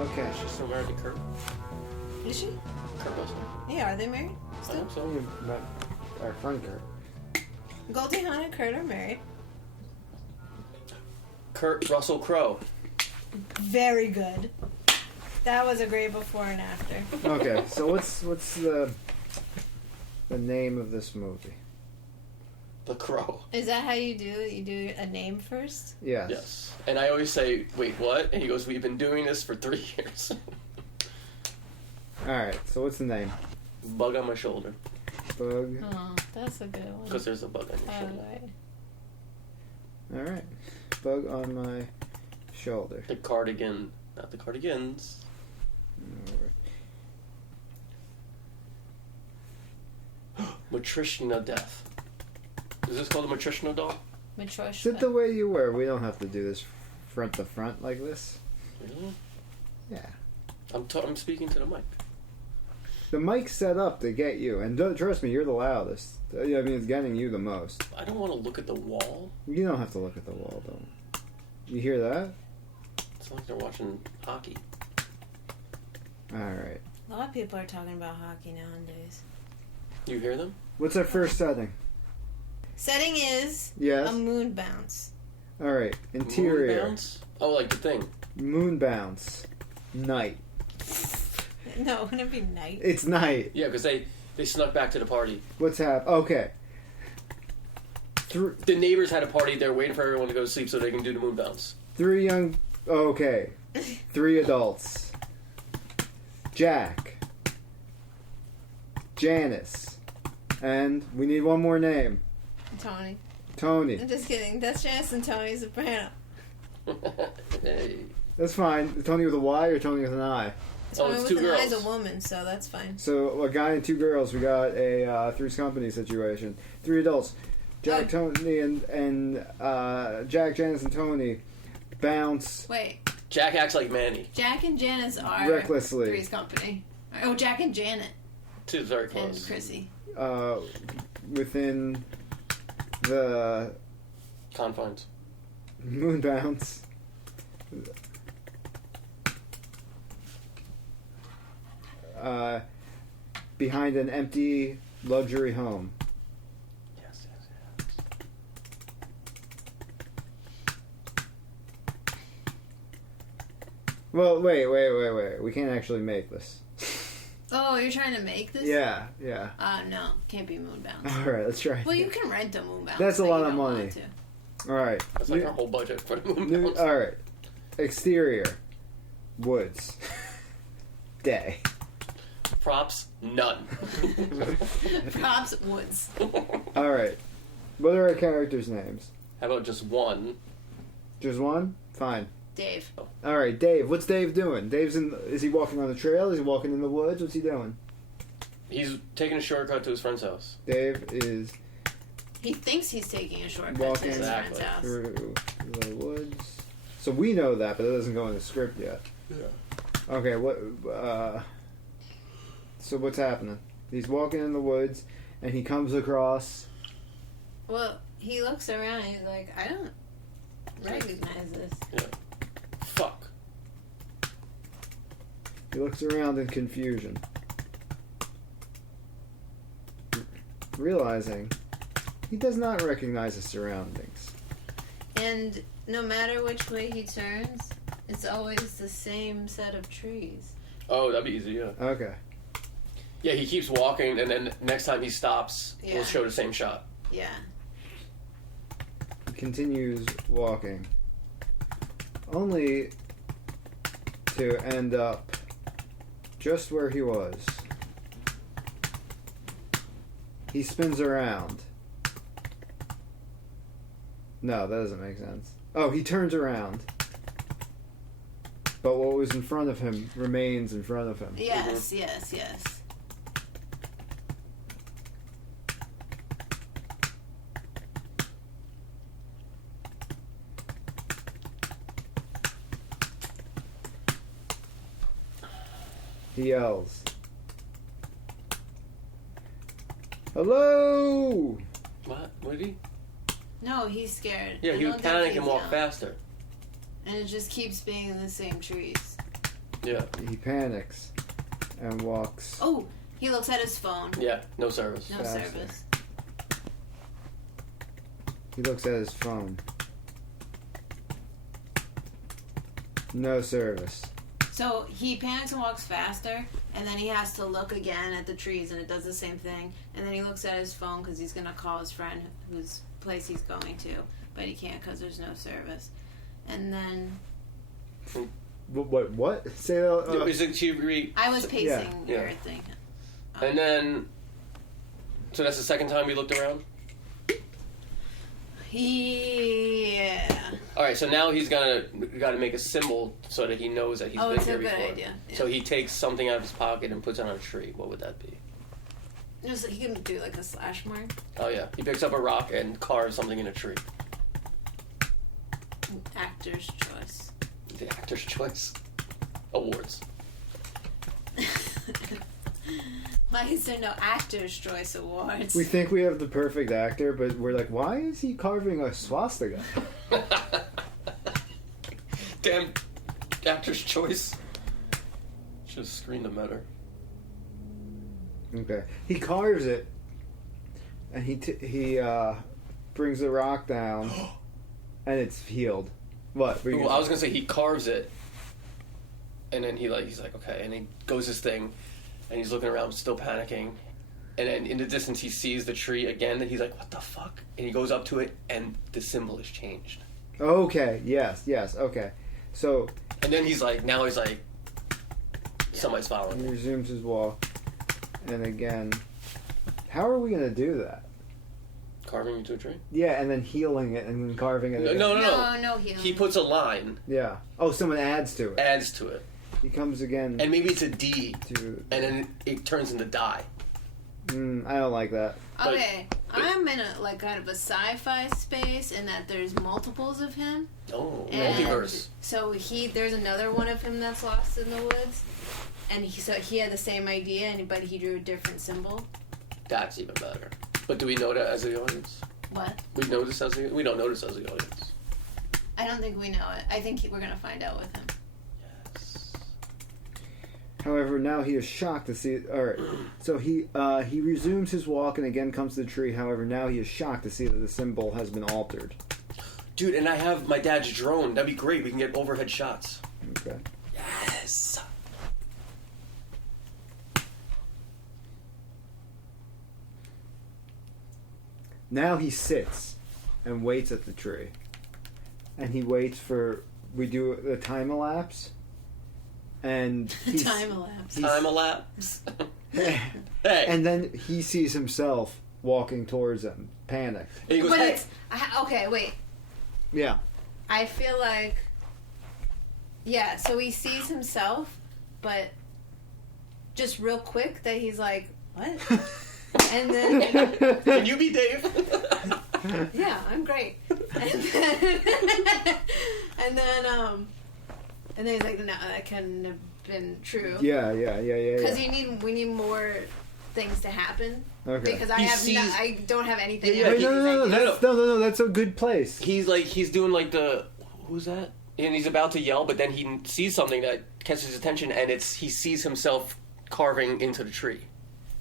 Okay. She's still married to Kurt. Is she? Kurt Russell. Yeah, are they married? I Still? hope so. You met our friend Kurt. Goldie Hawn and Kurt are married. Kurt Russell Crowe. Very good. That was a great before and after. Okay, so what's the name of this movie? The Crow. Is that how you do it? You do a name first? Yes. Yes. And I always say, wait, what? And he goes, we've been doing this for 3 years. Alright, so what's the name? Bug on my shoulder. Bug. Oh, that's a good one. Because there's a bug on your shoulder. Right. Alright. Bug on my shoulder. The cardigan. Not the cardigans. Matryoshka death. Is this called a Matryoshka doll? Matryoshka. Sit the way you were. We don't have to do this front to front like this. Really? Yeah. I'm speaking to the mic. The mic's set up to get you, and trust me, you're the loudest. I mean, it's getting you the most. I don't want to look at the wall. You don't have to look at the wall, though. You hear that? It's like they're watching hockey. Alright. A lot of people are talking about hockey nowadays. You hear them? What's our first setting? Setting is Yes. a moon bounce. Alright. Interior. Moon bounce? Oh, like the thing. Moon bounce. Night. No, wouldn't it be night? It's night. Yeah, because they snuck back to the party. What's happening? Okay. The neighbors had a party. They're waiting for everyone to go to sleep so they can do the moon bounce. 3 young... Okay. 3 adults. Jack. Janice. And we need one more name. Tony. Tony. I'm just kidding. That's Janice and Tony Soprano. Hey. That's fine. Tony with a Y or Tony with an I? Tony it's with 2 an girls. eye is a woman, so that's fine. So, a guy and 2 girls. We got a Three's Company situation. 3 adults. Jack, Tony, and Jack, Janice, and Tony bounce Wait, Jack acts like Manny. Jack and Janice are recklessly. Three's Company. Oh, Jack and Janet. Two very And close. Chrissy. Within the Confines. moon bounce. Behind an empty luxury home. Yes. Well, wait. We can't actually make this. Oh, you're trying to make this? Yeah. No. Can't be Moonbound. Alright, let's try. Well, you can rent a Moonbound. That's a but lot you of don't money. want to. Alright. That's like our whole budget for the moon bounce. Alright. Exterior. Woods. Day. Props, none. Props, Woods. Alright. What are our characters' names? How about just one? Just one? Fine. Dave. Alright, Dave. What's Dave doing? Is he walking on the trail? Is he walking in the woods? What's he doing? He's taking a shortcut to his friend's house. Dave is He thinks he's taking a shortcut Walking to his friend's Exactly. house. through the woods. So we know that, but it doesn't go in the script yet. Yeah. Okay, so what's happening? He's walking in the woods, and he comes across... Well, he looks around and he's like, I don't recognize this. Yeah. Fuck. He looks around in confusion. Realizing he does not recognize his surroundings. And no matter which way he turns, it's always the same set of trees. Oh, that'd be easy, yeah. Okay. Yeah, he keeps walking, and then next time he stops, Yeah. we'll show the same shot. Yeah. He continues walking. Only to end up just where he was. He spins around. No, that doesn't make sense. Oh, he turns around. But what was in front of him remains in front of him. Yes, yes. He yells. Hello! What? What did he? No, he's scared. Yeah, I he would don't think panic he's and walk young. faster. And it just keeps being in the same trees. Yeah. He panics and walks. Oh, he looks at his phone. Yeah, no service. No Faster. service. He looks at his phone. No service. So he panics and walks faster, and then he has to look again at the trees, and it does the same thing. And then he looks at his phone because he's going to call his friend whose place he's going to, but he can't because there's no service. And then What? Say that. Is it she I was pacing Yeah. your thing. And then, so that's the second time we looked around? Yeah. All right, so now we got to make a symbol so that he knows that he's Oh, been it's here a good before. idea. Yeah. So he takes something out of his pocket and puts it on a tree. What would that be? Just, he can do like a slash mark. Oh yeah, he picks up a rock and carves something in a tree. Actor's choice. The Actor's Choice Awards. Why is there no Actor's Choice Awards? We think we have the perfect actor, but we're like, why is he carving a swastika? Damn Actor's Choice. Should have screened them better. Okay. He carves it, and he brings the rock down, and it's healed. What? Well, I was gonna say he carves it, and then he's like, okay, and he goes his thing, and he's looking around, still panicking, and then in the distance he sees the tree again, and he's like, what the fuck? And he goes up to it, and the symbol has changed. Okay. Yes. Okay. So And then he's like, somebody's following he me. resumes his walk, and again, how are we gonna do that? Carving into a tree? Yeah, and then healing it, and then carving it. Again. No. No healing. He puts a line, Yeah. Oh, someone adds to it. adds to it, He comes again and maybe it's a D, to. and then it turns into die. I don't like that. Okay, I'm in a like kind of a sci-fi space in that there's multiples of him. Oh, And multiverse. So there's another one of him that's lost in the woods, and he had the same idea, but he drew a different symbol. That's even better. But do we know that as the audience? What? We don't notice as the audience. I don't think we know it. I think we're gonna find out with him. Yes. However, now he is shocked to see. Alright, so he resumes his walk and again comes to the tree. However, now he is shocked to see that the symbol has been altered. Dude, and I have my dad's drone. That'd be great. We can get overhead shots. Okay. Yes. Now he sits and waits at the tree, and he waits for. We do a time elapse, and he's, Time elapse. Time elapse. Hey. and then he sees himself walking towards him, panicked. And he goes, But hey. okay, wait. Yeah. I feel like, yeah. So he sees himself, but just real quick that he's like, what? And then, Can you be Dave? yeah, I'm great. And then he's like, no, that couldn't have been true. Yeah. Because we need more things to happen. Okay. Because He I don't have anything. Yeah, Wait, he- no, that's a good place. He's doing like who's that? And he's about to yell, but then he sees something that catches his attention, and he sees himself carving into the tree.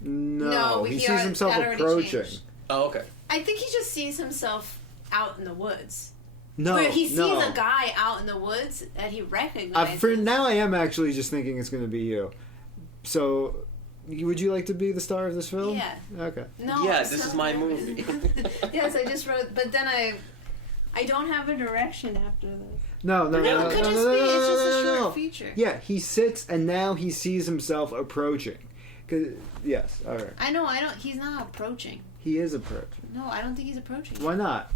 No, he sees himself that already approaching. changed. Oh, okay. I think he just sees himself out in the woods. No, Where he sees no. a guy out in the woods that he recognizes. For now, I am actually just thinking it's going to be you. So, would you like to be the star of this film? Yeah. Okay. No, Yeah, I'm this so is my nervous. movie. Yes, I just wrote, but then I don't have a direction after this. No. It could just be, it's just a short feature. Yeah, he sits and now he sees himself approaching. Yes, all right. I know, he's not approaching. He is approaching. No, I don't think he's approaching. Why not?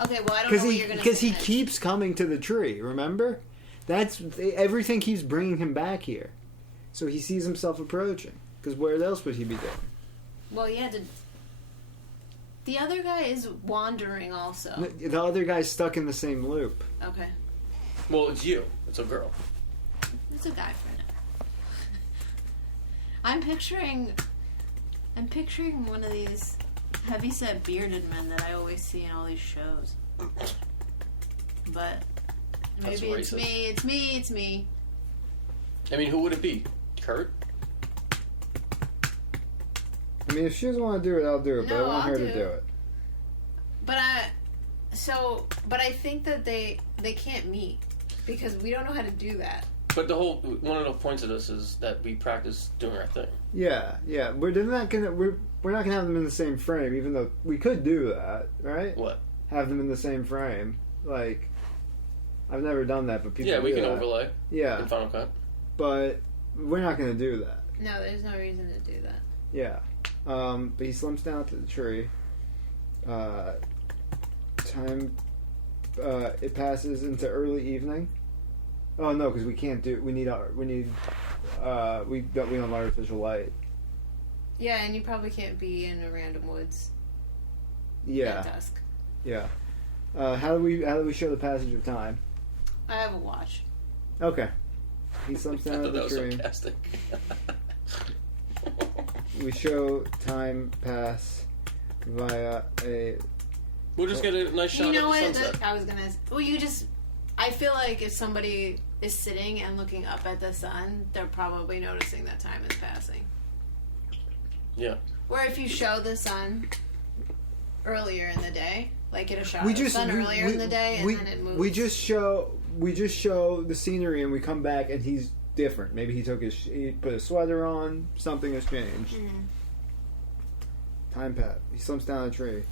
Okay, well, I don't know what you're going to say. Because he next. keeps coming to the tree. Remember, everything keeps bringing him back here. So he sees himself approaching. Because where else would he be doing? Well, yeah, the other guy is wandering also. The other guy's stuck in the same loop. Okay. Well, it's you. It's a girl. It's a guy for now. I'm picturing one of these heavyset bearded men that I always see in all these shows. But That's maybe it's racist. me. I mean, who would it be? Kurt? I mean, if she doesn't want to do it, I'll do it, but I No, want I'll her do to do it. But I think that they can't meet because we don't know how to do that. But one of the points of this is that we practice doing our thing. Yeah. We're not gonna have them in the same frame, even though we could do that, right? What? Have them in the same frame. Like, I've never done that, but people. Yeah, we do can that. overlay. Yeah. In Final Cut. But we're not gonna do that. No, there's no reason to do that. Yeah. But he slumps down to the tree. Time. It passes into early evening. Oh no, because we can't do. We don't have artificial light. Yeah, and you probably can't be in a random woods Yeah. at dusk. Yeah. How do we show the passage of time? I have a watch. Okay. He slumps I down to thought that the was tree. sarcastic. We show time pass via a. We'll just get a nice shot You know of the what? sunset. I was gonna. Well, I feel like if somebody is sitting and looking up at the sun, they're probably noticing that time is passing. Yeah. Or if you show the sun earlier in the day, like get a shot of the sun earlier in the day, and then it moves. We just show the scenery, and we come back, and he's different. Maybe he put a sweater on. Something has changed. Mm-hmm. Time pass. He slumps down a tree.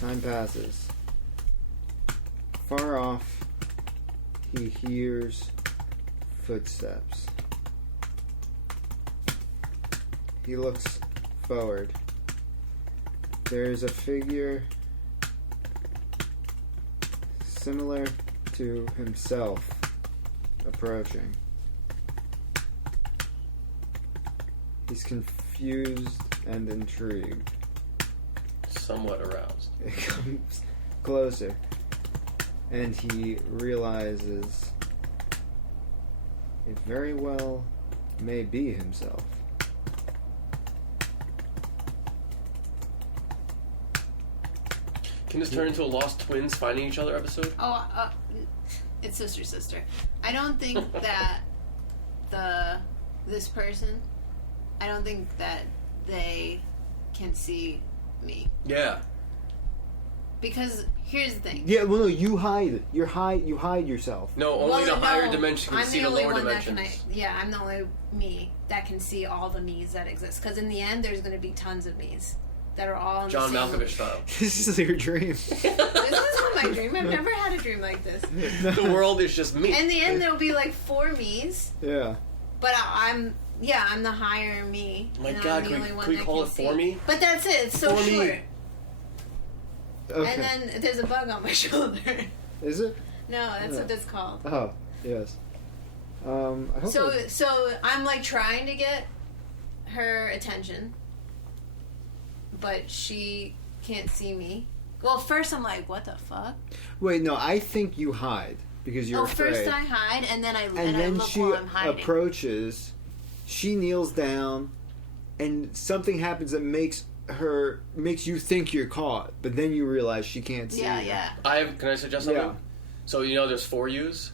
Time passes. Far off, he hears footsteps. He looks forward. There is a figure similar to himself approaching. He's confused and intrigued. Somewhat aroused. It comes closer, and he realizes it very well may be himself. Can this turn into a Lost Twins finding each other episode? Oh, it's sister. I don't think that this person. I don't think that they can see me. Yeah. Because here's the thing. Yeah, well, no, you hide it. You hide yourself. No, only the higher dimension can I'm see the the only lower one dimensions. I'm the only me that can see all the me's that exist. Because in the end, there's going to be tons of me's that are all in John the same Malkovich style. This is your dream. This isn't my dream. I've never had a dream like this. The world is just me. In the end, there'll be like 4 me's. Yeah. But I'm the higher me. Oh my and God, I'm the can only one we that call can it see. for me? But that's it. It's so For me. short. Okay. And then there's a bug on my shoulder. Is it? No, that's Yeah. what that's called. Oh, yes. I hope So I'm like trying to get her attention, but she can't see me. Well, first I'm like, what the fuck? Wait, no, I think you hide because you're afraid. First I hide, and then I and then look she while I'm hiding. approaches. She kneels down, and something happens that makes you think you're caught, but then you realize she can't see. Yeah, you. yeah. Can I suggest something? Yeah. So there's 4 U's.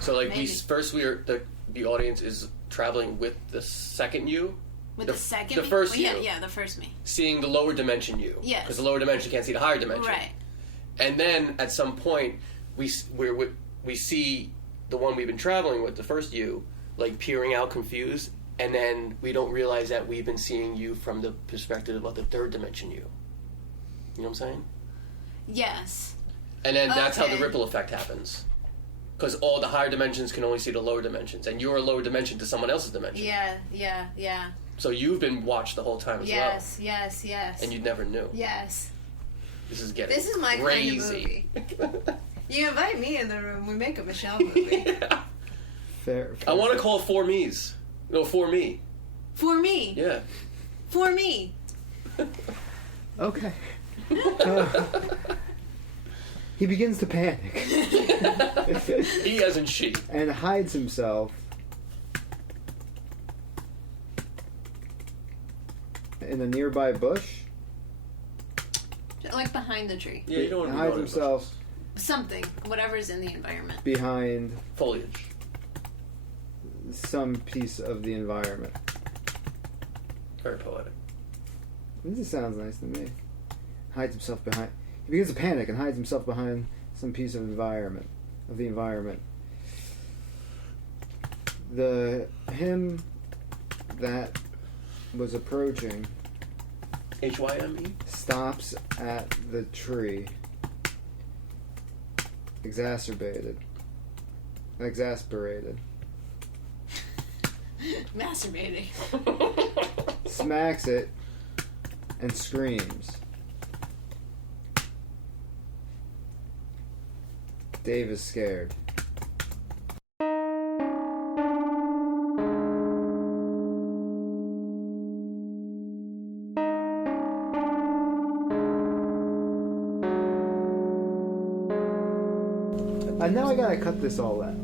So like Maybe. the audience is traveling with the second U. With The- the second the me? first Well, yeah, you. yeah, the first me. Seeing the lower dimension U. Yes. Because the lower dimension can't see the higher dimension. Right. And then at some point we see the one we've been traveling with, the first U, like peering out confused, and then we don't realize that we've been seeing you from the perspective of the third dimension U. You know what I'm saying? Yes. And then that's how the Okay. ripple effect happens. Because all the higher dimensions can only see the lower dimensions, and you're a lower dimension to someone else's dimension. Yeah. So you've been watched the whole time as Yes. well, and you never knew. Yes. This is getting This is my crazy. kind of movie. You invite me in the room, we make a Michelle movie. Yeah. Fair. I want to call it 4 Me's. No, 4 Me. For me. Yeah. For me. Okay. He begins to panic He as in she. and hides himself in a nearby bush. Like behind the tree. Yeah, you don't want And to be hides going in himself Something. Whatever's in the environment. behind foliage. some piece of the environment. Very poetic. This just sounds nice to me. Hides himself behind. He begins to panic and hides himself behind some piece of environment. Of the environment. Him that was approaching HYME? stops at the tree. Exasperated. Masturbating. Smacks it and screams. Dave is scared. Now I gotta cut this all out.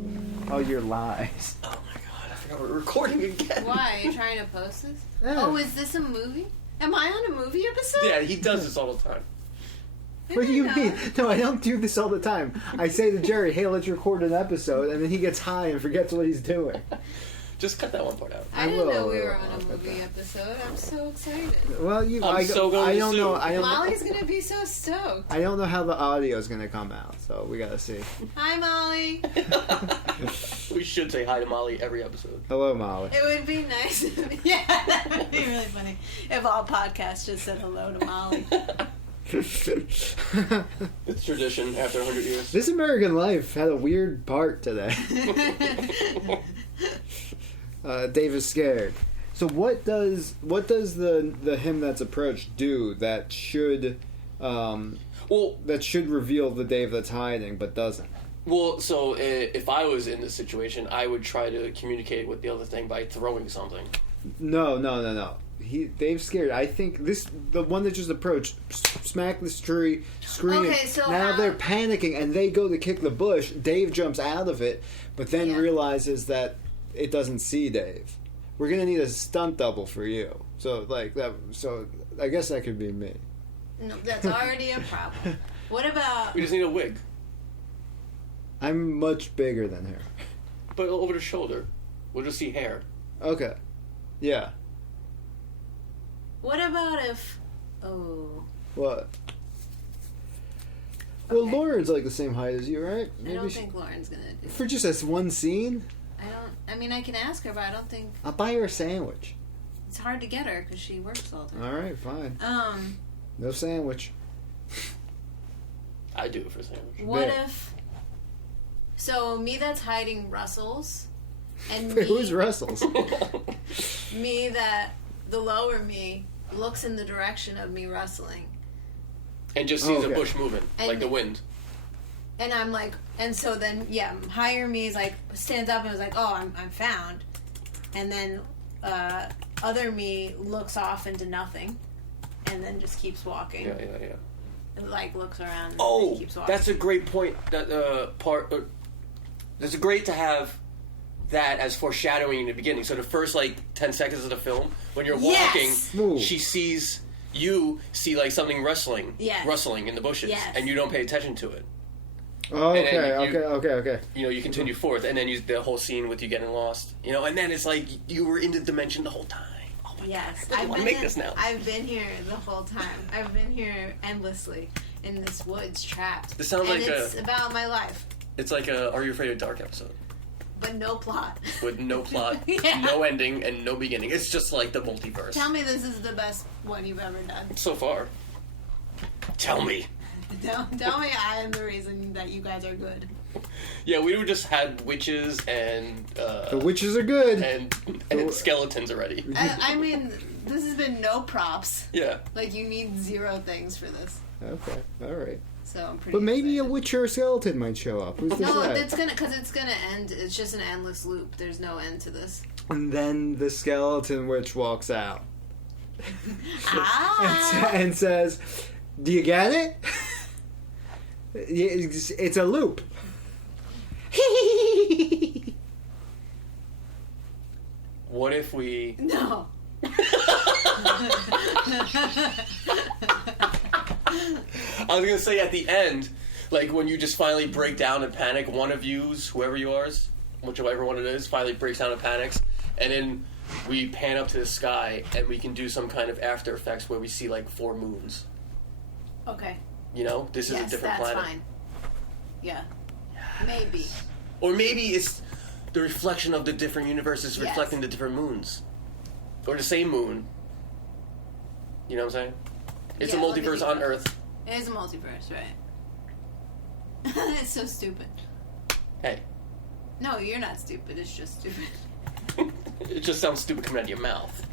All your lies. Oh my god, I forgot we're recording again. Why? Are you trying to post this? Yeah. Oh, is this a movie? Am I on a movie episode? Yeah, he does this all the time. What do you mean? No, I don't do this all the time. I say to Jerry, hey, let's record an episode, and then he gets high and forgets what he's doing. Just cut that one part out. I didn't know we will. were on a movie episode. I'm so excited. Well, I'm so going I to don't sue. know. I don't. Molly's gonna be so stoked. I don't know how the audio is gonna come out, so we gotta see. Hi, Molly. We should say hi to Molly every episode. Hello, Molly. It would be nice. Yeah, that would be really funny if all podcasts just said hello to Molly. It's tradition after 100 years. This American Life had a weird part today. Dave is scared. So what does the him that's approached do that should reveal the Dave that's hiding but doesn't? Well, so if I was in this situation, I would try to communicate with the other thing by throwing something. No. Dave's scared. I think the one that just approached, smack this tree, scream. Okay, so now they're panicking and they go to kick the bush. Dave jumps out of it, but then realizes that it doesn't see Dave. We're gonna need a stunt double for you. So like that. So I guess that could be me. No, that's already a problem. What about? We just need a wig. I'm much bigger than her. But over the shoulder. We'll just see hair. Okay. Yeah. What about if? Oh. What? Well, Okay. Lauren's like the same height as you, right? I don't think Lauren's gonna do. For just this one scene, I mean, I can ask her, but I don't think I'll buy her a sandwich. it's hard to get her because she works all the time. All right, fine. Um. No sandwich. I do it for a sandwich. What There. if? So me that's hiding Russell's, and Wait, me, who's Russell's? me that the lower me looks in the direction of me rustling, And just sees Okay. a bush moving, And- like the wind. and I'm like, and so then higher me is like stands up and is like, oh, I'm found, and then other me looks off into nothing, and then just keeps walking. Yeah. And, like looks around. Oh, and keeps walking. that's a great point. That that's great to have that as foreshadowing in the beginning. So the first 10 seconds of the film, when you're walking, Yes! Ooh. she sees you see something rustling in the bushes, Yes. and you don't pay attention to it. Okay, And then okay. You continue forth, and then the whole scene with you getting lost. And then it's like you were in the dimension the whole time. Oh my Yes, God, I want to make this now. I've been here the whole time. I've been here endlessly in this woods, trapped. This sounds and like it's about my life, It's like a Are You Afraid of Dark episode but no plot. with no plot, Yeah. no ending, and no beginning. It's just like the multiverse. Tell me this is the best one you've ever done. So far. Tell me. Tell me I am the reason that you guys are good. Yeah, we just had witches and The witches are good. and skeletons already. I mean, this has been no props. Yeah. Like, you need 0 things for this. Okay, all right. So I'm pretty But maybe a excited. witch or a skeleton might show up. Who's to No, say? it's gonna end. It's just an endless loop. There's no end to this. And then the skeleton witch walks out Ah! and says, "Do you get it? It's a loop." What if we No. I was gonna say at the end, like when you just finally break down and panic, one of you's, whoever you are, whichever one it is, finally breaks down and panics, and then we pan up to the sky, and we can do some kind of After Effects where we see like 4 moons. Okay. You know, this is a different planet. That's fine. Yeah. Maybe. Or maybe it's the reflection of the different universes reflecting the different moons, or the same moon. You know what I'm saying? It's a multiverse on Earth. It is a multiverse, right? It's so stupid. Hey. No, you're not stupid. It's just stupid. It just sounds stupid coming out of your mouth.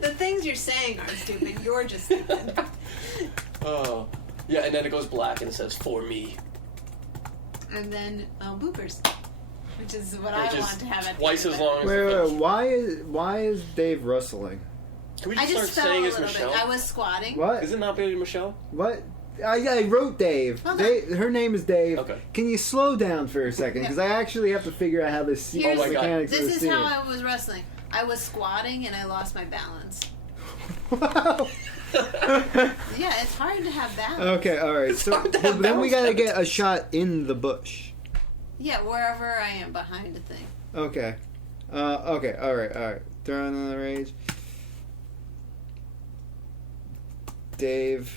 The things you're saying aren't stupid. You're just stupid. Oh. Yeah, and then it goes black and it says, "For me." And then bloopers. Which is what I want to have at twice the as end of long as Wait, why is Dave rustling? Can we I just just start fell a saying it's little Michelle? bit. I was squatting. What? Is it not Baby Michelle? What? I wrote Dave. Hold on. Her name is Dave. Okay. Can you slow down for a second? Because I actually have to figure out how this Here's- Oh my God. mechanics of the This is scene. how I was wrestling. I was squatting and I lost my balance. Wow. Yeah, it's hard to have balance. Okay, all right. So hard to have then we balance. gotta get a shot in the bush. Yeah, wherever I am behind the thing. Okay. Okay. All right. Throwing on the rage. Dave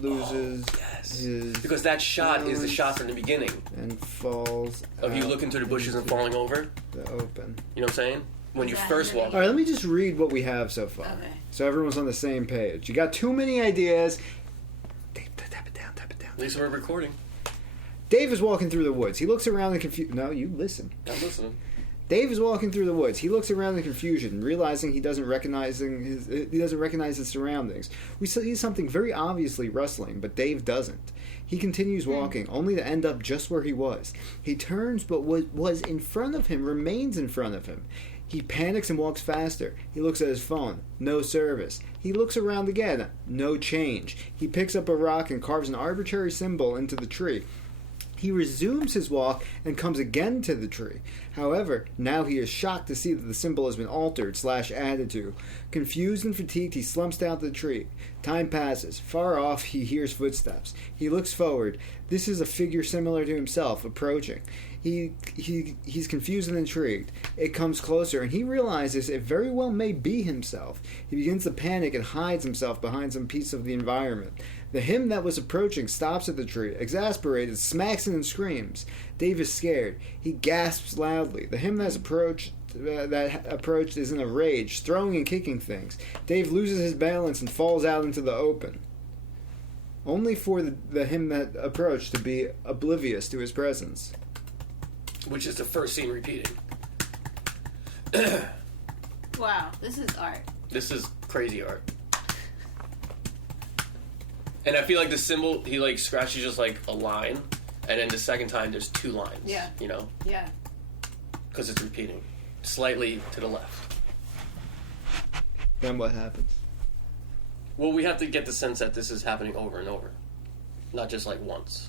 loses his Because that shot is the shot from the beginning and falls of you out looking through the bushes and falling over. the open. You know what I'm saying? When you Is that first walk. underneath? All right, let me just read what we have so far, Okay. so everyone's on the same page. You got too many ideas. Dave, tap it down. At least we're recording. Dave is walking through the woods. He looks around in confusion. No, you listen. I'm listening. Dave is walking through the woods. He looks around in confusion, realizing he doesn't recognize his surroundings. We see something very obviously rustling, but Dave doesn't. He continues walking, only to end up just where he was. He turns, but what was in front of him remains in front of him. He panics and walks faster. He looks at his phone. No service. He looks around again. No change. He picks up a rock and carves an arbitrary symbol into the tree. He resumes his walk and comes again to the tree. However, now he is shocked to see that the symbol has been altered/added to. Confused and fatigued, he slumps down to the tree. Time passes. Far off, he hears footsteps. He looks forward. This is a figure similar to himself, approaching. He's confused and intrigued. It comes closer, and he realizes it very well may be himself. He begins to panic and hides himself behind some piece of the environment. The him that was approaching stops at the tree, exasperated, smacks it and screams. Dave is scared. He gasps loudly. The him that approached is in a rage, throwing and kicking things. Dave loses his balance and falls out into the open, only for the him that approached to be oblivious to his presence. Which is the first scene repeating. Wow, this is art. This is crazy art. And I feel like the symbol, he like scratches just like a line, and then the second time there's 2 lines. Yeah. You know? Yeah. Because it's repeating. Slightly to the left. Then what happens? Well, we have to get the sense that this is happening over and over. Not just like once.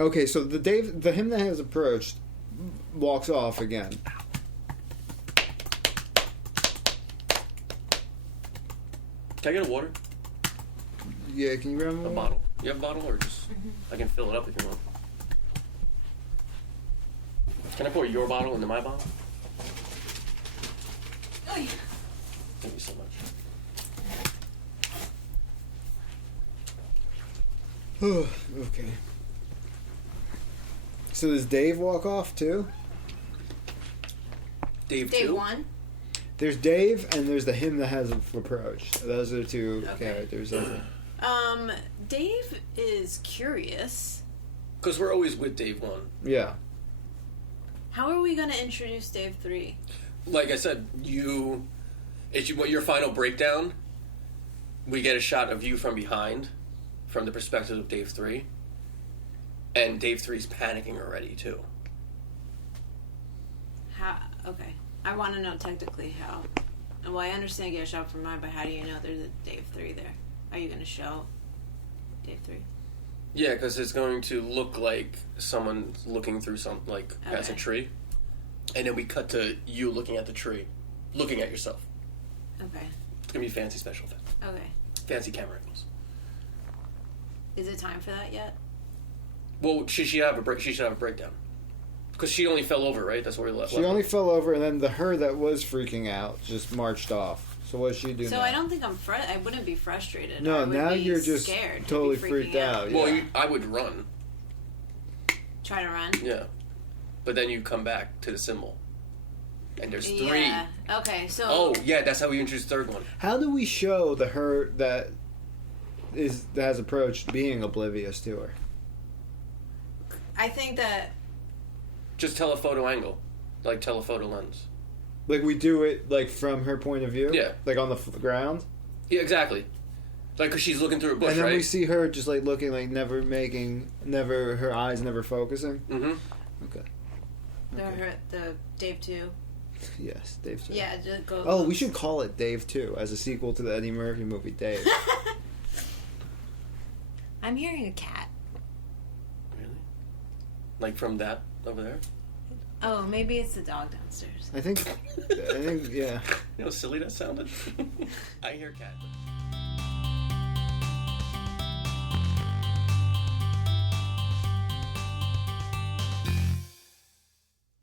Okay, so the him that has approached walks off again. Can I get a water? Yeah, can you grab A bottle? You have a bottle, or just I can fill it up if you want. Can I pour your bottle into my bottle? Oh, yeah. Thank you so much. Okay. So does Dave walk off too? Dave Day 2? 1. There's Dave and there's the him that has approached. Those are the 2 Okay. characters. Dave is curious. Because we're always with Dave 1. Yeah. How are we going to introduce Dave 3? Like I said, your final breakdown, we get a shot of you from behind, from the perspective of Dave 3. And Dave 3's panicking already, too. How? Okay. I want to know technically how. Well, I understand get a shot from mine, but how do you know there's a Dave 3 there? Are you going to show Dave 3? Yeah, because it's going to look like someone looking through past a Okay. tree. And then we cut to you looking at the tree. Looking at yourself. Okay. It's going to be fancy special effects. Okay. Fancy camera angles. Is it time for that yet? Well, she should have a breakdown. Because she only fell over, right? That's where we left. She only fell over, and then her that was freaking out just marched off. So what does she do So now? I don't think I wouldn't be frustrated. No, I would now be you're just scared. totally I'd be freaked freaking out. Well, Yeah. I would run. Try to run. Yeah. But then you come back to the symbol. And there's 3. Yeah. Okay, so... Oh, yeah, that's how we introduced the third one. How do we show the her that has approached being oblivious to her? I think that... Just telephoto angle. Like telephoto lens. Like we do it like from her point of view? Yeah. Like on the ground? Yeah, exactly. Like, because she's looking through a bush, and then right? we see her just like looking like her eyes never focusing? Mm-hmm. Okay. The Dave 2. Yes, Dave 2. Yeah, just go... Oh, we should call it Dave 2 as a sequel to the Eddie Murphy movie, Dave. I'm hearing a cat. Really? Like from that over there? Oh, maybe it's the dog downstairs. I think, yeah. You know how silly that sounded? I hear cat.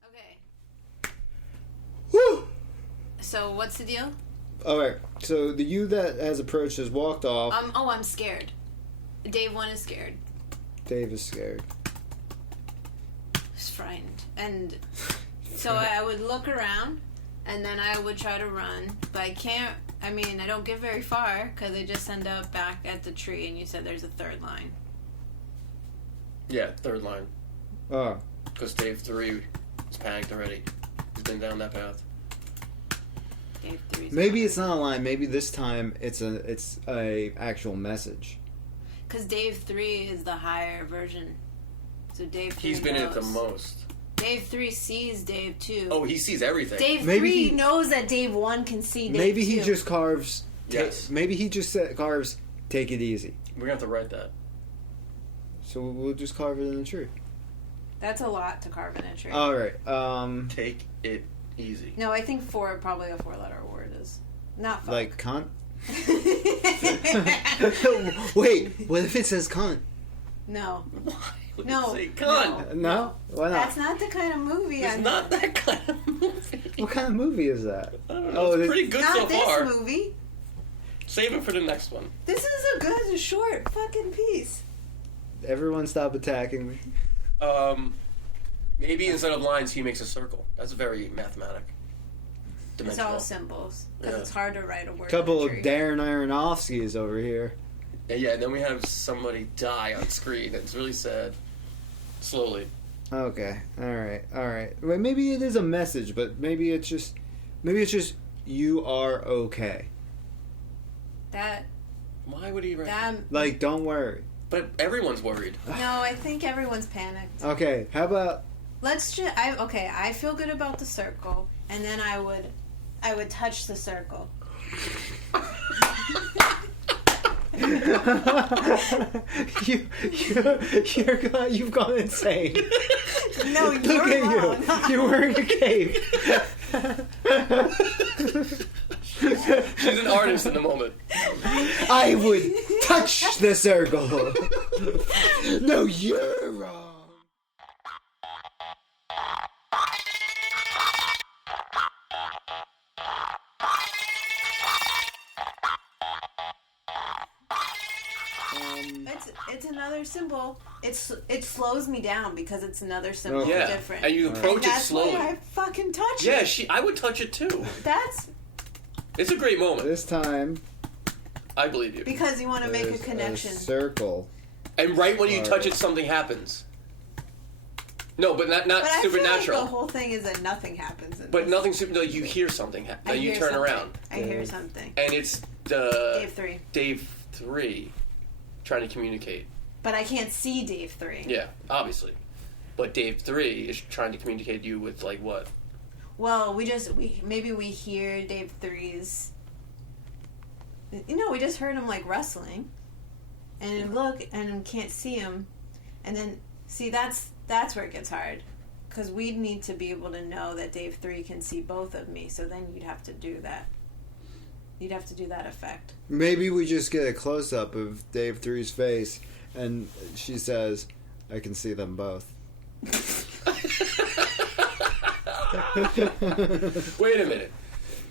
Okay. Woo! So what's the deal? Alright, so the you that has approached has walked off. I'm scared. Dave 1 is scared. Dave is scared. He's frightened. And so I would look around, and then I would try to run, but I can't. I mean, I don't get very far because I just end up back at the tree, and you said there's a third line. Yeah, third line. Oh. Because Dave 3 is panicked already. He's been down that path. Dave 3's Maybe it's not a line. Maybe this time it's a actual message. because Dave 3 is the higher version. So Dave 3 He's been in it the knows. most. Dave 3 sees Dave 2. Oh, he sees everything. Dave Maybe 3 he- knows that Dave 1 can see Dave 2. Maybe he just carves. Yes. Maybe he just carves. Take it easy. We're going to have to write that. So we'll just carve it in the tree. That's a lot to carve in a tree. All right. Take it easy. No, I think probably a 4-letter word is not fuck. Like cunt. Wait. What if it says cunt? No. Why would No, you say cunt? No. Why not? That's not the kind of movie It's I'm not that kind of movie. What kind of movie is that? I don't know. It's pretty good not so this far. movie. Save it for the next one. This is a good short fucking piece. Everyone stop attacking me. Maybe instead of lines, he makes a circle. That's very mathematic. It's Dimensional. all symbols because Yeah. it's hard to write a word. Couple in of a tree. Darren Aronofskys over here. Yeah, and then we have somebody die on screen. It's really sad. Slowly. Okay. All right. Well, maybe it is a message, but maybe it's just you are okay. That Why would he write that Like, don't worry. But everyone's worried. no, I think everyone's panicked. Okay. How about Let's just. I feel good about the circle, and then I would touch the circle. you've gone insane. No, Look you're at wrong. you. You're wearing a cape. She's an artist in the moment. I would touch the circle. No, you're wrong. It's another symbol. It slows me down because it's another symbol. Okay. Yeah, Different. and you approach it That's slowly. why I fucking touch Yeah, it. I would touch it too. That's It's a great moment. This time, I believe you. because you want to make a there's connection. circle. And right when you touch Alright. it, something happens. No, but not But I feel like supernatural. the whole thing is that nothing happens. But nothing super. Like you hear something, I you hear turn something. around, I hear something. and it's the Dave 3. Dave 3 trying to communicate. But I can't see Dave 3. Yeah, obviously. But Dave 3 is trying to communicate you with like what? Well, maybe we hear Dave 3's. We just heard him like wrestling, and look, and can't see him, and then see that's where it gets hard, because we'd need to be able to know that Dave 3 can see both of me. So then you'd have to do that. You'd have to do that effect. Maybe we just get a close up of Dave 3's face, and she says, I can see them both. Wait a minute.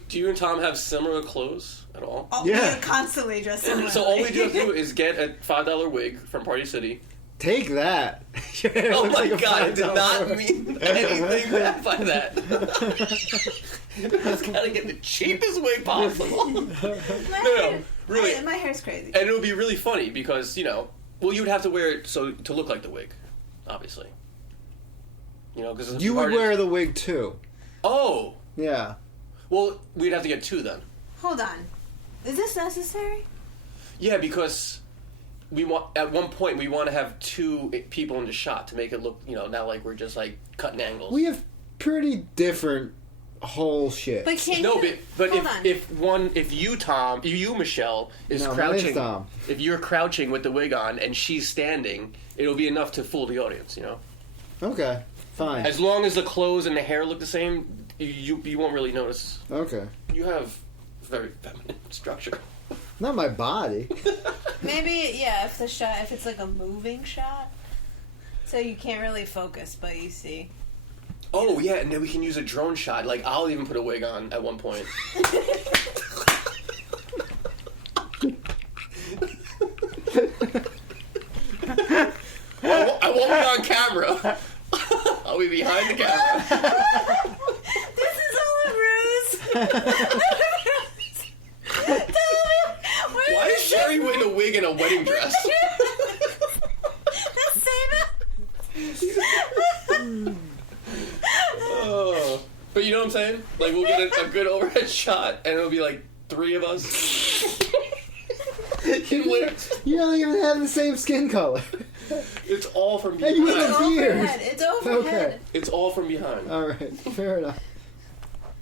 Do you and Tom have similar clothes at all? Oh, Yeah. we constantly dress similarly. So all we do have to do is get a $5 wig from Party City. Take that. Oh my like a god, I did $5 not wig. mean anything bad by that. Just gotta get the cheapest wig possible. No, really. My hair's crazy. And it would be really funny because, you know, well, you would have to wear it to look like the wig, obviously. You know, because You would wear the wig too. Oh, Yeah. well, we'd have to get 2 then. Hold on. Is this necessary? Yeah, because we want at one point we want to have 2 people in the shot to make it look, you know, not like we're just like cutting angles. We have pretty different whole shit. But can No, you... but Hold on. if you Tom, you Michelle is No, my crouching. name's Tom. If you're crouching with the wig on and she's standing, it'll be enough to fool the audience. You know, Okay. Fine. as long as the clothes and the hair look the same, you won't really notice. Okay. You have very feminine structure. Not my body. Maybe, yeah, if it's like a moving shot, so you can't really focus, but you see. Oh yeah, and then we can use a drone shot. Like I'll even put a wig on at one point. I won't be on camera. I'll be behind the camera. This is all a ruse. Why is Sherry wearing a wig and a wedding dress? Oh. But you know what I'm saying? Like we'll get a good overhead shot, and it'll be like 3 of us. You don't even have the same skin color. It's all from Hey, you behind. have a beard. It's overhead. Okay. It's all from behind. All right. Fair enough.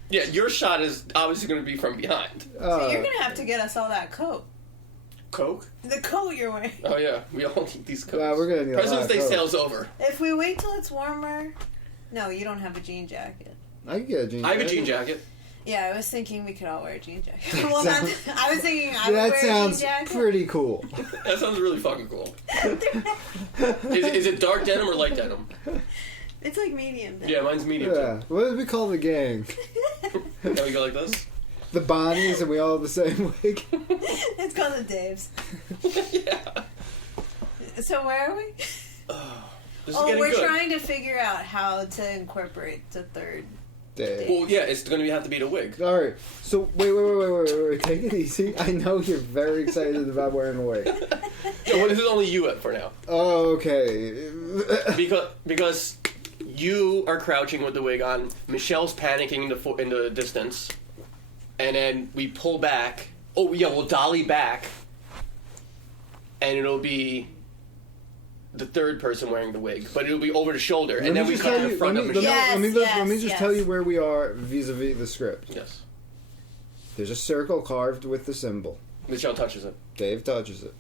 Yeah, your shot is obviously going to be from behind. So you're gonna have to get us all that coat. Coke? The coat you're wearing. Oh yeah, we all need these coats. Yeah, we're gonna need a lot President's of Day Coke. sale's over. If we wait till it's warmer. No, you don't have a jean jacket. I can get a jean I have a jacket. jean jacket. Yeah, I was thinking we could all wear a jean jacket. Well, not, I was thinking I would That wear sounds a jean jacket. pretty cool. That sounds really fucking cool. Is it dark denim or light denim? It's like medium. Then. Yeah, mine's medium Yeah. What did we call the gang? too. Can we go like this? The Bonnies, and we all have the same wig. It's called the Daves. Yeah. So where are we? This is Oh, getting we're good. trying to figure out how to incorporate the third. Day. Well, yeah, it's going to have to be the wig. All right. So wait. Take it easy. I know you're very excited about wearing a wig. Yeah, well, this is only you for now. Oh, okay. Because you are crouching with the wig on. Michelle's panicking in the distance, and then we pull back. Oh yeah, we'll dolly back, and it'll be the third person wearing the wig, but it'll be over the shoulder, and then we cut to the front of Michelle. Yes, Let me just yes. tell you where we are vis-a-vis the script. Yes, There's a circle carved with the symbol. Michelle touches it. Dave touches it.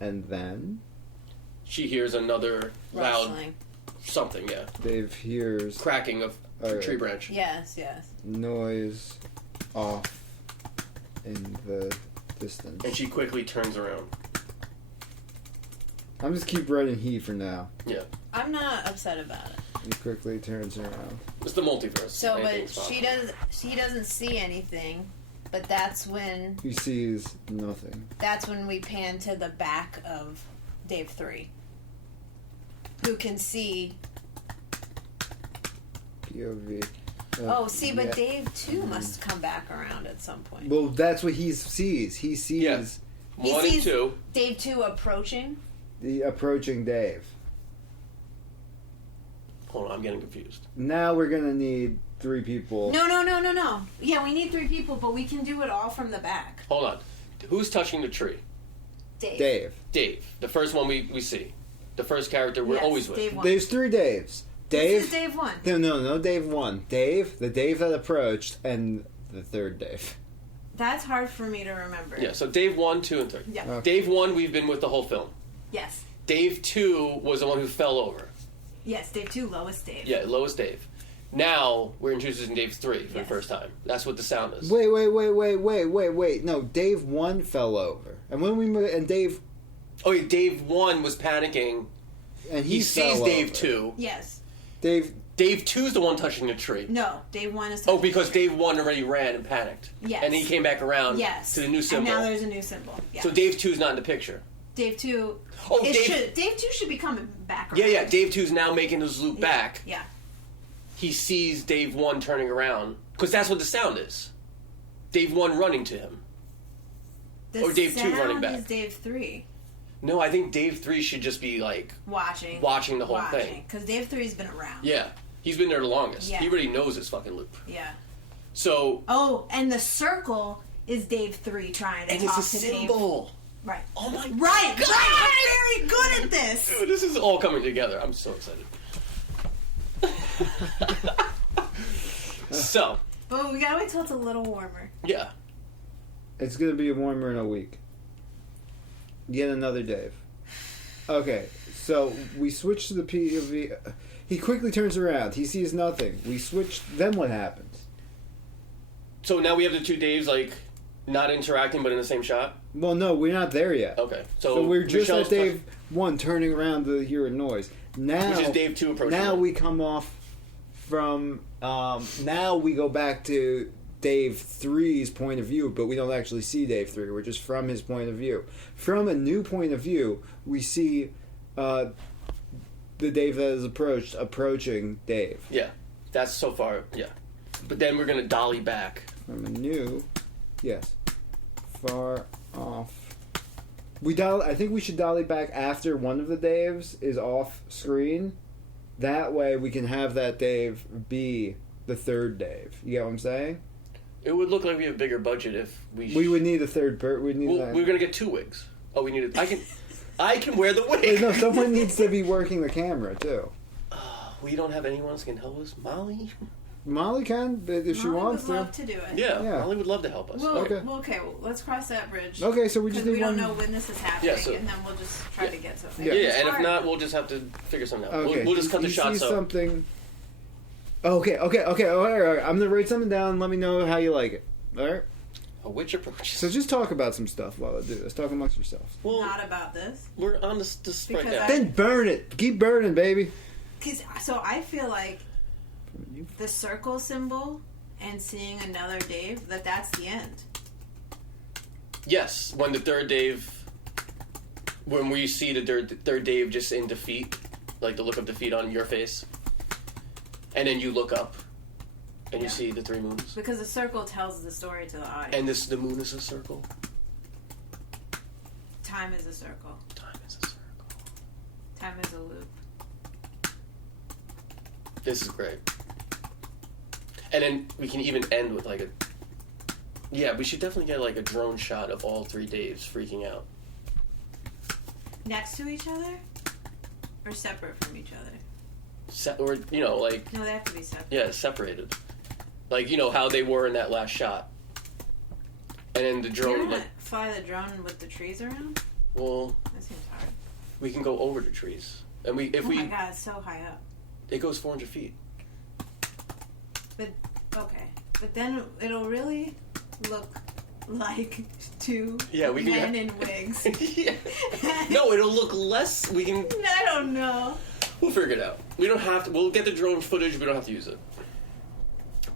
And then She hears another loud Rustling. something. Yeah, Dave hears cracking of a Okay. tree branch. Yes. noise off in the distance. And she quickly turns around. I'm just keep writing he for now. Yeah, I'm not upset about it. He quickly turns around. it's the multiverse. So, but Anything's possible. she doesn't see anything. But that's when He sees nothing. we pan to the back of Dave 3, who can see. POV. Oh, see, but yeah. Dave 2 must come back around at some point. Well, that's what he sees. He sees Yeah. He 1 and sees 2. Dave 2 approaching. the approaching Dave. Hold on, I'm getting confused. Now we're gonna need 3 people. No. Yeah, we need 3 people, but we can do it all from the back. Hold on. Who's touching the tree? Dave. Dave. The first one we see. The first character we're Yes, always with. Dave 1. There's 3 Daves. Dave. This is Dave 1. No, Dave 1. Dave, the Dave that approached, and the third Dave. That's hard for me to remember. Yeah, so Dave 1, 2, and 3. Yeah. Okay. Dave 1, we've been with the whole film. Yes. Dave 2 was the one who fell over. Yes, Dave 2, lowest Dave. Yeah, lowest Dave. Now we're introducing Dave 3 for Yes. the first time. That's what the sound is. Wait. No, Dave 1 fell over. And when we moved, and Dave Oh, yeah, Dave 1 was panicking. And He sees fell Dave over. 2. Yes. Dave 2's the one touching the tree. No, Dave 1 is... Oh, because Dave 1 already ran and panicked. Yes. And he came back around Yes. to the new symbol. And now there's a new symbol. Yes. So Dave 2's not in the picture. Dave 2... Oh, Dave 2 should be coming back around. Yeah. Dave 2's now making his loop back. Yeah. He sees Dave 1 turning around. Because that's what the sound is. Dave 1 running to him. The Or Dave 2 running sound back. is Dave 3. No, I think Dave 3 should just be, Watching the whole thing. Because Dave 3's been around. Yeah. He's been there the longest. Yeah. He already knows his fucking loop. Yeah. So... Oh, and the circle is Dave 3 trying to talk to Dave. symbol. Right. Oh my Right, God! right! I'm very good at this! Dude, this is all coming together. I'm so excited. So... But we gotta wait till it's a little warmer. Yeah. It's gonna be warmer in a week. Yet another Dave. Okay, so we switch to the POV. He quickly turns around. He sees nothing. We switch. Then what happens? So now we have the two Daves, not interacting but in the same shot? Well, no, we're not there yet. Okay. So we're just Michelle's at Dave 1 turning around to hear a noise. Now, Which is Dave 2 approaching. Now we come off from. Now we go back to Dave 3's point of view, but we don't actually see Dave 3. We're just from his point of view. From a new point of view, we see the Dave that is approaching Dave. Yeah. That's so far, yeah. But then we're going to dolly back. From a new, yes, far off. I think we should dolly back after one of the Daves is off screen. That way we can have that Dave be the third Dave. You get what I'm saying? It would look like we have a bigger budget if we... We would need a third we'd need Well, we're going to get 2 wigs. Oh, we need I can wear the wig. Wait, no, someone needs to be working the camera, too. We don't have anyone who can help us. Molly? Molly can, but if she Molly wants would to. love to do it. Yeah, Yeah. Molly would love to help us. Well, Okay. okay, let's cross that bridge. Okay, so we just Because need we one. don't know when this is happening, Yeah, so- and then we'll just try to get something. Yeah. Yeah, and if Smart. not, we'll just have to figure something out. Okay, We'll just cut the he shots sees up. something. Okay. All right. I'm gonna write something down. Let me know how you like it. All right. A witch approach. So just talk about some stuff while I do this. Talk amongst yourselves. Well, Not about this. we're on this right Because now. Then burn it. Keep burning, baby. So I feel like the circle symbol and seeing another Dave, that's the end. Yes, when the third Dave... When we see the third Dave just in defeat, like the look of defeat on your face, and then you look up, and you Yeah. see the 3 moons. Because the circle tells the story to the audience. And the moon is a circle. Time is a circle. Time is a circle. Time is a loop. This is great. And then we can even end with Yeah, we should definitely get a drone shot of all 3 Daves freaking out. Next to each other? Or separate from each other? Or, No, they have to be separate. yeah, separated. How they were in that last shot. And then the You're drone, gonna fly the drone with the trees around? well, That seems hard. we can go over the trees. And Oh my god, it's so high up. it goes 400 feet. But, okay. But then it'll really look like 2 Yeah, we can- men in wigs. Yeah. No, it'll look less, we can, I don't know. we'll figure it out. We don't have to, we'll get the drone footage, we don't have to use it.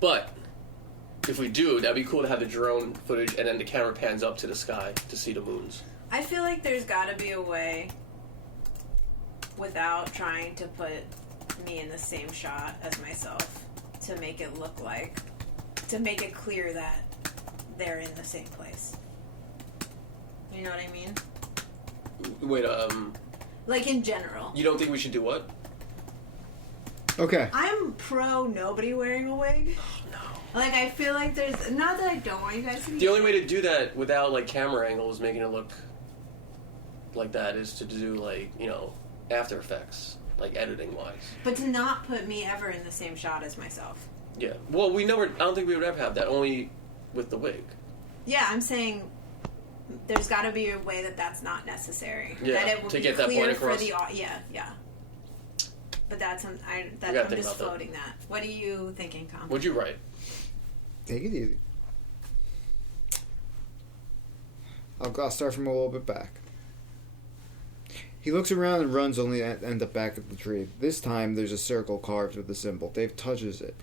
But, if we do, that'd be cool to have the drone footage and then the camera pans up to the sky to see the moons. I feel like there's gotta be a way without trying to put me in the same shot as myself to make it look like, to make it clear that they're in the same place. You know what I mean? Wait, Like in general. you don't think we should do what? Okay. I'm pro nobody wearing a wig. No. Like, I feel like there's, not that I don't want you guys to be. The only way to do that without camera angles making it look like that is to do After Effects, editing wise. But to not put me ever in the same shot as myself. Yeah. Well, I don't think we would ever have that, only with the wig. Yeah, I'm saying there's got to be a way that that's not necessary. Yeah, that it will to be get that clear point across. for the yeah. But that's I'm gotta I'm think just about that. floating that. What are you thinking, Tom? What'd you write? Take it easy. I'll start from a little bit back. He looks around and runs, only to end up back at the tree. This time, there's a circle carved with the symbol. Dave touches it.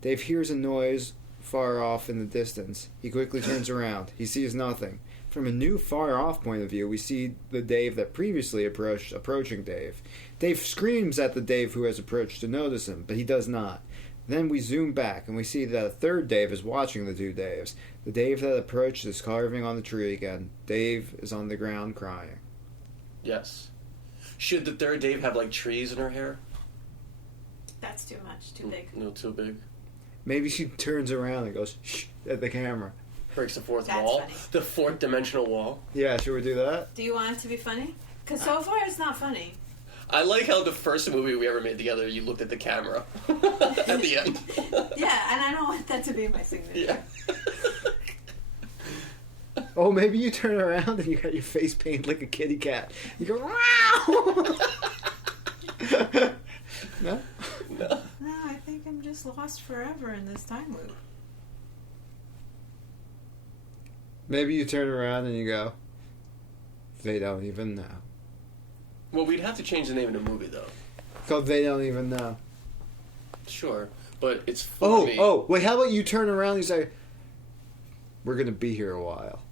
Dave hears a noise far off in the distance. He quickly turns around. He sees nothing. From a new far-off point of view, we see the Dave that previously approaching Dave. Dave screams at the Dave who has approached to notice him, but he does not. Then we zoom back, and we see that a third Dave is watching the two Daves. The Dave that approached is carving on the tree again. Dave is on the ground crying. Yes. Should the third Dave have, like, trees in her hair? That's too much. Too big. No, too big. Maybe she turns around and goes, shh, at the camera. Breaks the fourth That's wall. funny. The fourth dimensional wall. Yeah, should we do that? Do you want it to be funny? Because so far it's not funny. I like how the first movie we ever made together, you looked at the camera at the end. Yeah, and I don't want that to be my signature. Yeah. Oh, maybe you turn around and you got your face painted like a kitty cat. You go, wow! No? No. No, I think I'm just lost forever in this time loop. Maybe you turn around and you go, they don't even know. Well, we'd have to change the name of the movie, though. Called They Don't Even Know. Sure, but it's funny. Oh, wait, how about you turn around and you say, we're going to be here a while.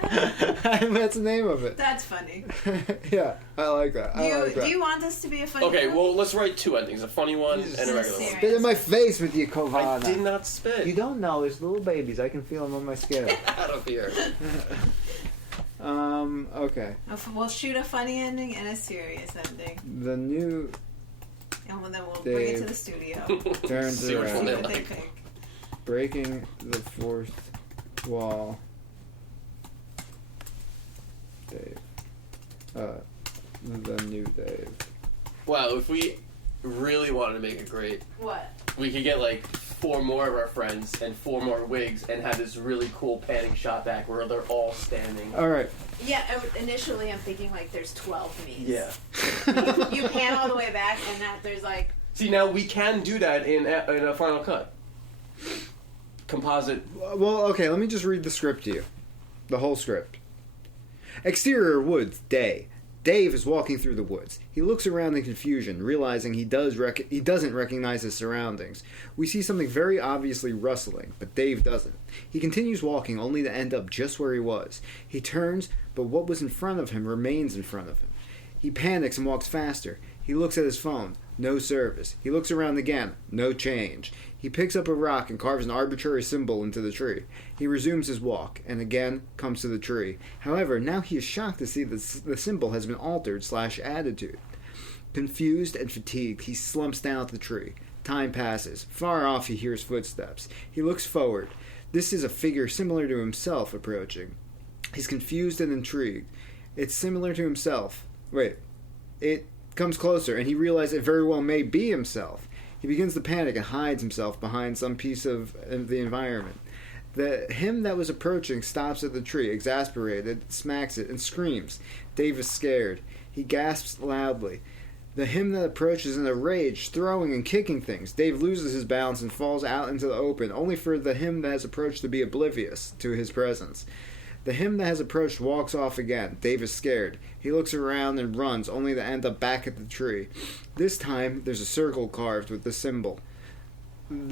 That's the name of it. That's funny. Yeah, I like that. Do you want this to be a funny Okay, movie? well, let's write two endings. A funny one Jesus. and a regular Serious. one. Spit in my face with you, I Kovana. did not spit. You don't know. There's little babies. I can feel them on my skin. Get out of here. Okay. We'll shoot a funny ending and a serious ending. The new And then we'll bring it to Dave the studio. turns See which See one they around. what they like. pick. Breaking the fourth wall. Dave. The new Dave. Wow, if we really wanted to make it great, What? we could get like 4 more of our friends and 4 more wigs and have this really cool panning shot back where they're all standing. All right. Yeah, initially I'm thinking like there's 12 me's. Yeah. You pan all the way back and that there's like... See, now we can do that in a Final Cut. Composite. Well, okay, let me just read the script to you. The whole script. Exterior woods, day. Dave is walking through the woods. He looks around in confusion, realizing he doesn't recognize his surroundings. We see something very obviously rustling, but Dave doesn't. He continues walking, only to end up just where he was. He turns, but what was in front of him remains in front of him. He panics and walks faster. He looks at his phone. No service. He looks around again. No change. He picks up a rock and carves an arbitrary symbol into the tree. He resumes his walk, and again comes to the tree. However, now he is shocked to see that the symbol has been altered / added to. Confused and fatigued, he slumps down at the tree. Time passes. Far off he hears footsteps. He looks forward. This is a figure similar to himself approaching. He's confused and intrigued. It's similar to himself. Wait. It comes closer, and he realizes it very well may be himself. He begins to panic and hides himself behind some piece of the environment. The him that was approaching stops at the tree, exasperated, smacks it, and screams. Dave is scared. He gasps loudly. The him that approaches in a rage, throwing and kicking things. Dave loses his balance and falls out into the open, only for the him that has approached to be oblivious to his presence. The him that has approached walks off again. Dave is scared. He looks around and runs, only to end up back at the tree. This time, there's a circle carved with the symbol.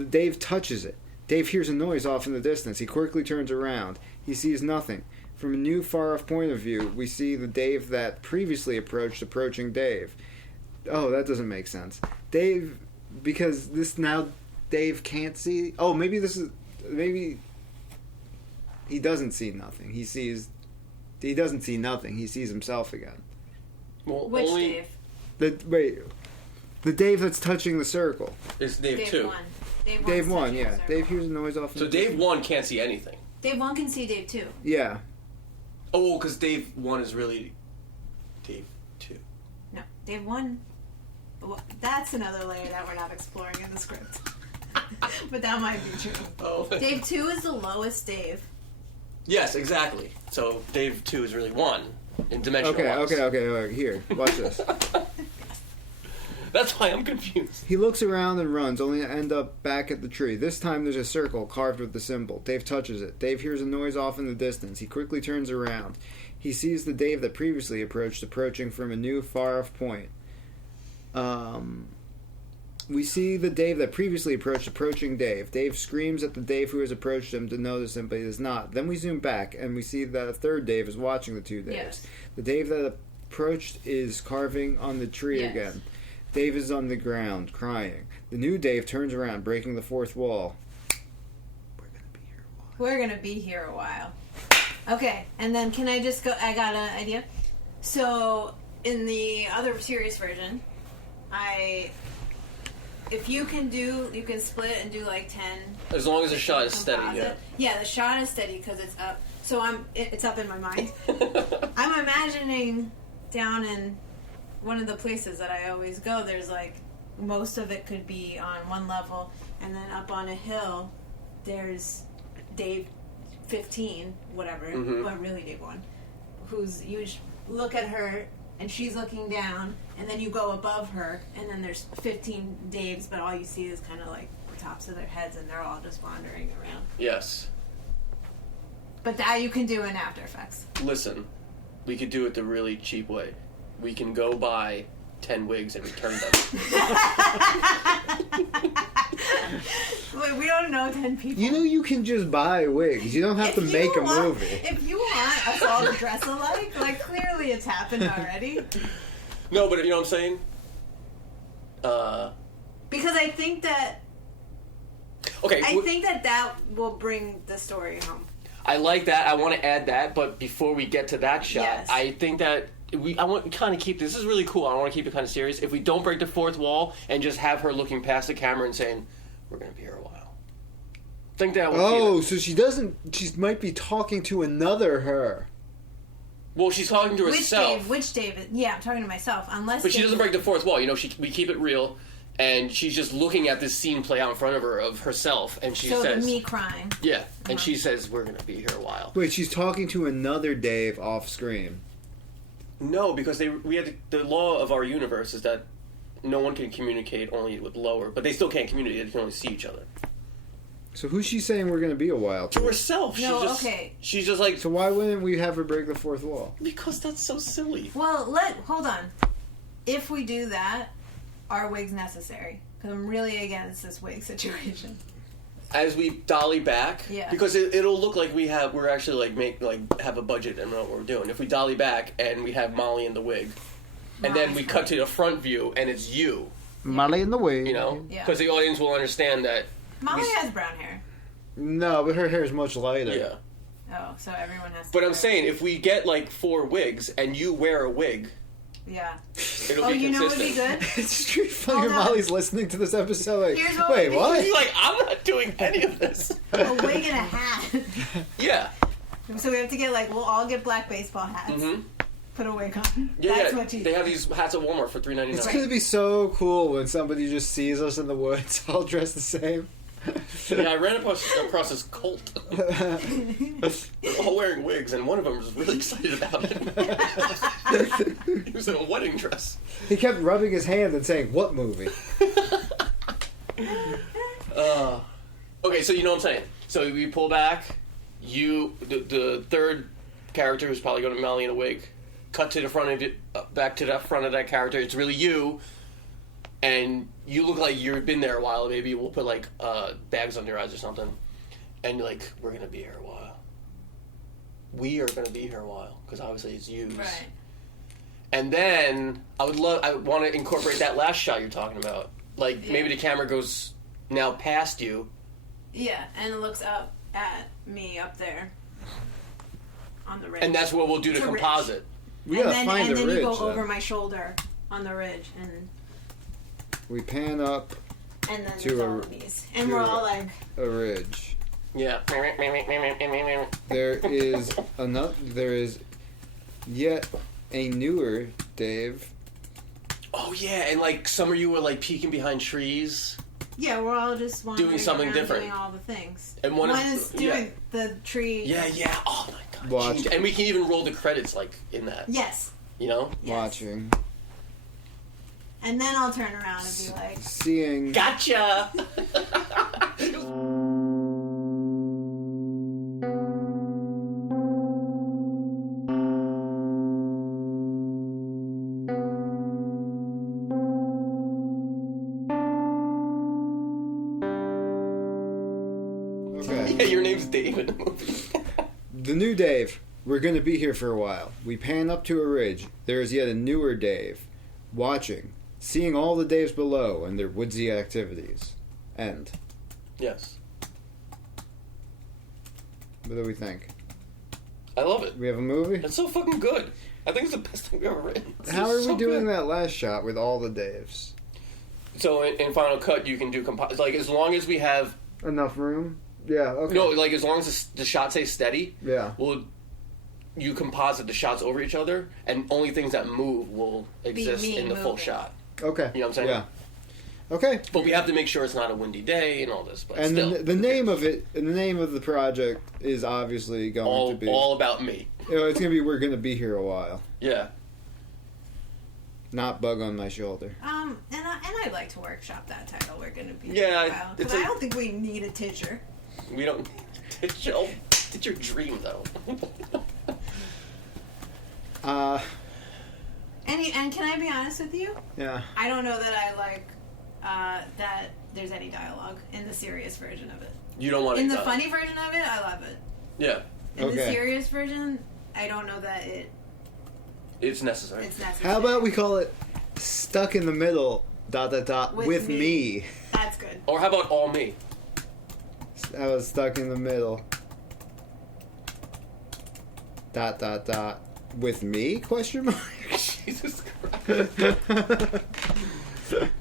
Dave touches it. Dave hears a noise off in the distance. He quickly turns around. He sees nothing. From a new far-off point of view, we see the Dave that previously approaching Dave. Oh, that doesn't make sense. Dave, because this now Dave can't see... Oh, maybe he doesn't see nothing. He doesn't see nothing. He sees himself again. Well, Which only Dave? The Dave that's touching the circle. It's Dave 2. 1. Dave 1, touching yeah. the circle. Dave hears a noise off in So the Dave distance. 1 can't see anything. Dave 1 can see Dave 2. Yeah. Oh, because Dave 1 is really Dave 2. No, Dave 1... Well, that's another layer that we're not exploring in the script. But that might be true. Oh. Dave 2 is the lowest Dave. Yes, exactly. So Dave 2 is really 1 in dimensional wise. Okay. Here, watch this. That's why I'm confused. He looks around and runs, only to end up back at the tree. This time there's a circle carved with the symbol. Dave touches it. Dave hears a noise off in the distance. He quickly turns around. He sees the Dave that previously approaching from a new far-off point. We see the Dave that previously approaching Dave. Dave screams at the Dave who has approached him to notice him, but he does not. Then we zoom back, and we see that a third Dave is watching the two Daves. Yes. The Dave that approached is carving on the tree again. Dave is on the ground, crying. The new Dave turns around, breaking the fourth wall. We're gonna be here a while. We're gonna be here a while. Okay, and then can I just go? I got an idea. So in the other series version, if you can split and do like 10. As long as the shot is steady, yeah. Yeah, the shot is steady because it's up. So it's up in my mind. I'm imagining down in one of the places that I always go, there's like, most of it could be on one level, and then up on a hill, there's Dave 15, whatever, but really Dave 1, you look at her, and she's looking down, and then you go above her, and then there's 15 Daves, but all you see is kind of like the tops of their heads, and they're all just wandering around. Yes. But that you can do in After Effects. Listen, we could do it the really cheap way. We can go buy 10 wigs and return them. Wait, we don't know 10 people. You know you can just buy wigs. You don't have to make a movie. If you want us all to dress alike, like clearly it's happened already. No, but you know what I'm saying? Because I think that... Okay. I think that will bring the story home. I like that. I want to add that, but before we get to that shot, Yes. I think that I want to kind of keep this is really cool. I want to keep it kind of serious. If we don't break the fourth wall and just have her looking past the camera and saying, "We're going to be here a while," I think that. So she doesn't. She might be talking to another her. Well, she's talking to herself. Which Dave? Yeah, I'm talking to myself. Unless. But she doesn't break the fourth wall. You know, we keep it real. And she's just looking at this scene play out in front of her of herself, and she says, me crying. Yeah, and she says, "We're going to be here a while." Wait, she's talking to another Dave off screen. No, because we have the law of our universe is that no one can communicate only with lower, but they still can't communicate. They can only see each other. So who's she saying we're going to be a while To herself. Okay. She's just like. So why wouldn't we have her break the fourth wall? Because that's so silly. Well, hold on. If we do that, are wigs necessary? Because I'm really against this wig situation. As we dolly back, yeah. Because it'll look like we're actually have a budget and know what we're doing. If we dolly back and we have Molly in the wig, and then we cut to the front view and it's you, Molly in the wig, you know, because the audience will understand that Molly has brown hair. No, but her hair is much lighter. Yeah. Oh, so everyone has to. But I'm saying if we get like 4 wigs and you wear a wig. Yeah. It'll be consistent. Know what would be good? It's street funny. Molly's listening to this episode like, wait, what? He's like, I'm not doing any of this. A wig and a hat. Yeah. So we have to get we'll all get black baseball hats. Mm-hmm. Put a wig on. Yeah, That's what you They have these hats at Walmart for $3.99. It's going to be so cool when somebody just sees us in the woods all dressed the same. Yeah, I ran across this cult. They're all wearing wigs, and one of them was really excited about it. He was in a wedding dress. He kept rubbing his hand and saying, "What movie?" Okay, so you know what I'm saying. So we pull back. The third character who's probably going to Molly in a wig. Cut to the front of it, back to the front of that character. It's really you. And you look like you've been there a while. Maybe we'll put bags on your eyes or something, and you're like, "We're gonna be here a while. We are gonna be here a while," because obviously it's you. Right. And then I want to incorporate that last shot you're talking about. Maybe the camera goes now past you. Yeah, and it looks up at me up there on the ridge. And that's what we'll do to composite. We gotta find a ridge. And then you go over my shoulder on the ridge and. We pan up and then to and we're all like a ridge. Yeah. There is yet a newer Dave. Oh yeah, and some of you were peeking behind trees. Yeah, we're all just doing something different, doing all the things. And one is doing the tree. Yeah. Oh my god. Watch. And we can even roll the credits in that. Yes. You know? Yes. Watching. And then I'll turn around and be like, Seeing. Gotcha! Okay. Yeah, your name's Dave in the movie. The new Dave. We're going to be here for a while. We pan up to a ridge. There is yet a newer Dave. Watching. Seeing all the Daves below and their woodsy activities. End. Yes. What do we think? I love it. We have a movie? It's so fucking good. I think it's the best thing we've ever written. It's How are we so doing good. that last shot with all the Daves? So in Final Cut, you can do like as long as we have Enough room? Yeah, okay. no, like as long as the shot stays steady. Yeah. Well, you composite the shots over each other, and only things that move will exist me in the full moving. shot. Okay. You know what I'm saying? Yeah. Okay. But we have to make sure it's not a windy day and all this. But And still, the name of it, the name of the project is obviously going to be... all about me. You know, it's going to be We're Going to Be Here a While. Yeah. Not Bug on My Shoulder. and I'd like to workshop that title. We're gonna be Yeah, because I don't think we need a teacher. We don't. It's your dream though. And can I be honest with you? Yeah. I don't know that I like that there's any dialogue in the serious version of it. You don't want In it the done. funny version of it, I love it. Yeah, In the Okay. serious version, I don't know that it's necessary. it's necessary. How about we call it Stuck in the Middle, ... with me. That's good. Or how about all me? I was stuck in the middle. ... with me? Question mark. Jesus Christ!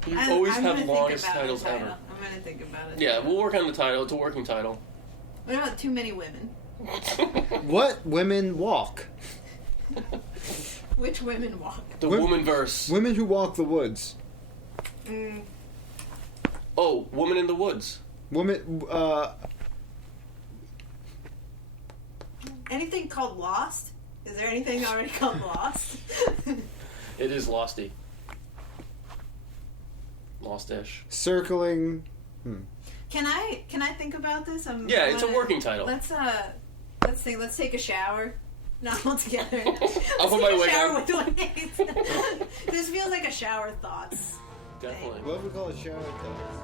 You always I'm have gonna longest think about titles a title. ever. I'm gonna think about it. Yeah, we'll work on the title. It's a working title. What about Too Many Women? What women walk? Which women walk? The Wom- woman verse. Women who walk the woods. Oh, Woman in the Woods. Women. Anything called Lost? Is there anything already called Lost? It is Losty. Lost-ish. Circling. Can I think about this? Yeah, it's a working title. Let's think. Let's take a shower. Not all together. I'll put my wig shower on. with Dwayne. This feels like a shower thoughts. Definitely. What do we call it? Shower thoughts.